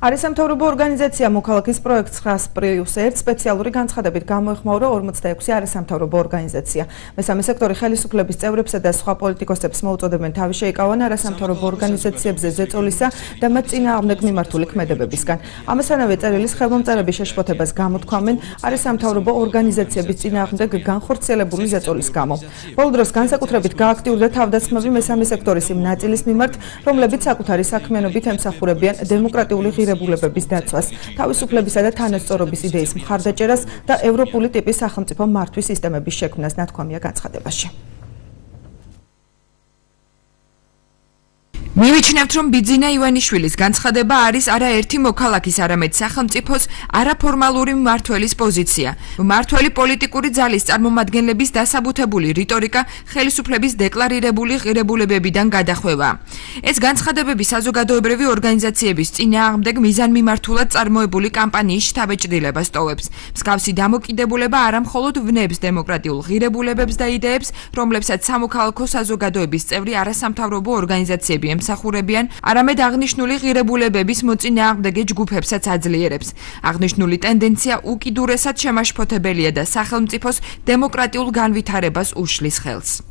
არის სამთავრობო ორგანიზაცია მოქალაქის პროექტ 9+1 სპეციალური განცხადებით გამოეხმაურა 46 არასამთავრობო ორგანიზაცია. მესამე სექტორი ხელისუფლების წევრებსა და სხვა პოლიტიკოსებს მოუწოდებენ თავი შეიკავონ არასამთავრობო ორგანიზაციებზე ზეწოლისა და მათ წინააღმდეგ მიმართული ქმედებებისგან. ამასთანავე წერილის ხელმომწერების შეშფოთებას გამოთქვამენ არასამთავრობო ორგანიზაციების წინააღმდეგ განხორციელებული ზეწოლის გამო. ბოლო დროს განსაკუთრებით გააქტიურდა თავდასხმები მესამე სექტორის იმ ნაწილის მიმართ, რომლებიც საკუთარი საქმიანობით ემსახურებიან დემოკრატიული ღირებულებების დაცვას, თავისუფლებისა და თანასწორობის იდეის მხარდაჭერას და ევროპული ტიპის სახელმწიფო მართვის სისტემების შექმნას ნათქვამია განცხადებაში. მივიჩნევთ, რომ ბიძინა ივანიშვილის განცხადება არის არაერთი მოქალაქის, არამედ სახელმწიფოს არაფორმალური მმართველის პოზიცია. მმართველი პოლიტიკური ძალის წარმომადგენლების დასაბუთებული რიტორიკა ხელისუფლების დეკლარირებული ღირებულებებიდან გადახვევა. ეს განცხადებები საზოგადოებრივი ორგანიზაციების წინააღმდეგ მიზანმიმართულად წარმოებული კამპანიის შთაბეჭდილებას ტოვებს. მსგავსი დამოკიდებულება არა მხოლოდ ვნებს დემოკრატიულ ღირებულებებს და იდეებს, რომლებსაც სამოქალაქო საზოგადოების წევრი არასამთავრობო ორგანიზაციები ემსახურებიან, არამედ აღნიშნული ღირებულებების მოწინააღმდეგე ჯგუფებსაც აძლიერებს. აღნიშნული ტენდენცია უკიდურესად შემაშფოთებელია და სახელმწიფოს დემოკრატიულ განვითარებას უშლის ხელს.